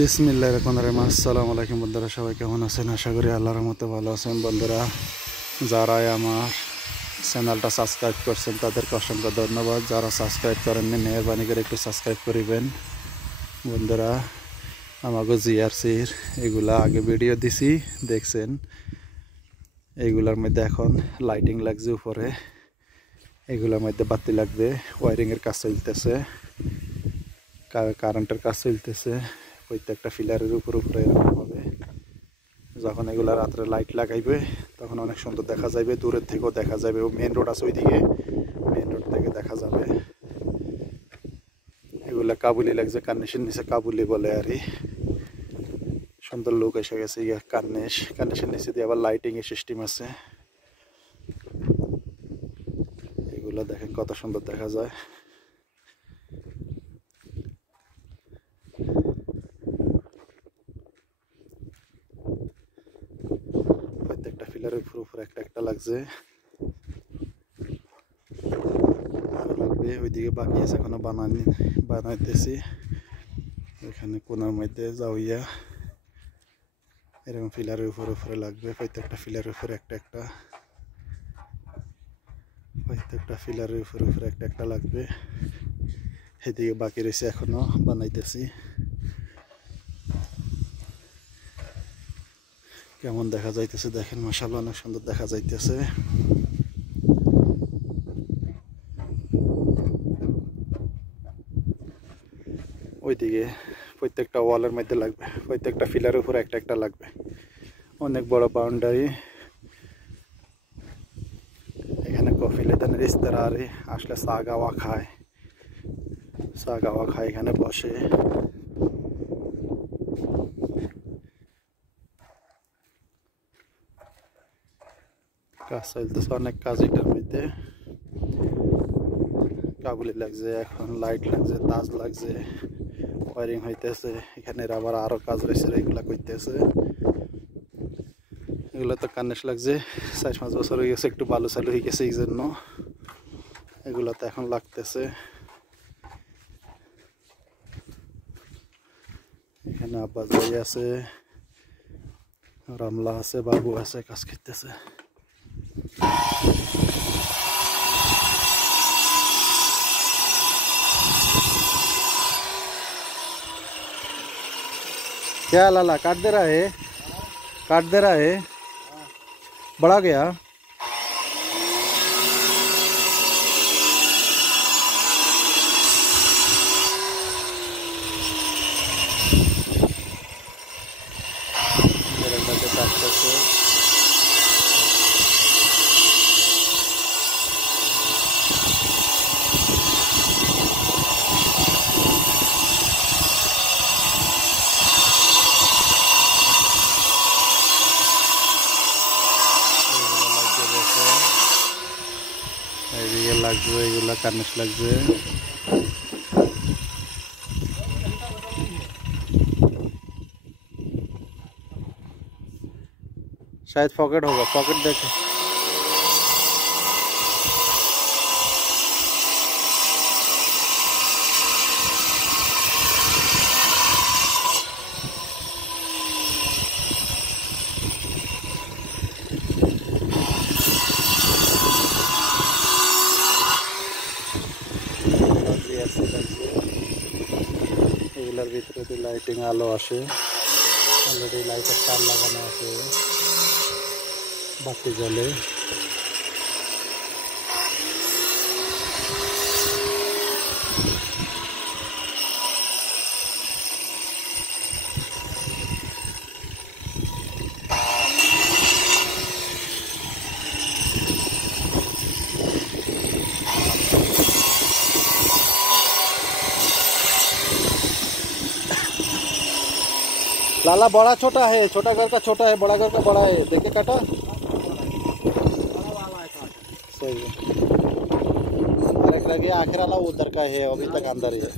বিসমিল্লাহিররহমানিররহিম। আসসালামু আলাইকুম বন্ধুরা, সবাই কেমন আছেন? আশা করি আল্লাহর রহমতে ভালো আছেন। বন্ধুরা, যারা আমার চ্যানেলটা সাবস্ক্রাইব করছেন তাদেরকে অসংখ্য ধন্যবাদ। যারা সাবস্ক্রাইব করেননি মেহরবানি করে একটু সাবস্ক্রাইব করিবেন। বন্ধুরা, আমাকে জিআরসির এগুলা আগে ভিডিও দিছি, দেখছেন। এইগুলার মধ্যে এখন লাইটিং লাগছে উপরে, এগুলোর মধ্যে বাতি লাগবে। ওয়ারিংয়ের কাজ চলতেছে, কারেন্টের কাজ চলতেছে। প্রত্যেকটা ফিলারের উপরে এরকম হবে। যখন এগুলা রাত্রে লাইট লাগাইবে তখন অনেক সুন্দর দেখা যাবে, দূরের থেকেও দেখা যাবে। মেন রোড আছে ওইদিকে, মেন রোড থেকে দেখা যাবে। এগুলা কাবুলি লাগছে, কার্নিশের নিচে কাবুলি বলে আর কি। সুন্দর লুক এসে গেছে। কার্নিশের নিচে দিয়ে আবার লাইটিং এর সিস্টেম আছে। এগুলো দেখেন কত সুন্দর দেখা যায়। প্রত্যেকটা ফিলারের উপর একটা একটা লাগছে, আরো লাগবে। ওইদিকে বাকি আছে, এখনো বানাইতেছি। এখানে কোনার মধ্যে যাওয়া এরকম ফিলারের উপরে লাগবে। প্রত্যেকটা ফিলারের উপরে একটা একটা, প্রত্যেকটা ফিলারের উপরে একটা একটা লাগবে। এদিকে বাকি রয়েছে, এখনো বানাইতেছি। কেমন দেখা যাইতেছে দেখেন, মাশাআল্লাহ অনেক সুন্দর দেখা যাইতেছে। ওইদিকে প্রত্যেকটা ওয়ালের মধ্যে লাগবে, প্রত্যেকটা ফিলারের উপরে একটা একটা লাগবে। অনেক বড় বাউন্ডারি। এখানে কফি লেদানের ইস্তেরারি আসলে চা গাওয়া খায়, এখানে বসে। কাজ চলতেছে, অনেক কাজ এটার মধ্যে। কাবুলি লাগছে, এখন লাইট লাগছে, তাজ লাগছে, ওয়ারিং হইতেছে। এখানে আবার আরো কাজ রয়েছে, এগুলা করতেছে। এগুলো তো কার্নিশ লাগছে, 4-5 বছর হয়ে গেছে, একটু বালু চালু হয়ে গেছে, এই জন্য এগুলো তো এখন লাগতেছে। এখানে আব্বাস ভাই আছে, রামলা আছে, বাবু আছে, কাজ করতেছে। क्या लाला काट दे रहा है, काट दे रहा है, बड़ा गया। এদিকে লাগবে, এগুলা কার্নিশ লাগবে। शायद पॉकेट होगा, पॉकेट देखे। এগুলার ভিতরে দিয়ে লাইটিং আলো আসে, অলরেডি লাইটের তার লাগানো আছে, বাতি জ্বলে। लाला बड़ा छोटा है, छोटा घर का छोटा है, बड़ा घर का बड़ा है, देखे काटा सही है। और एक रह गया आखिर वाला, उधर का है, अभी तक अंदर ही है।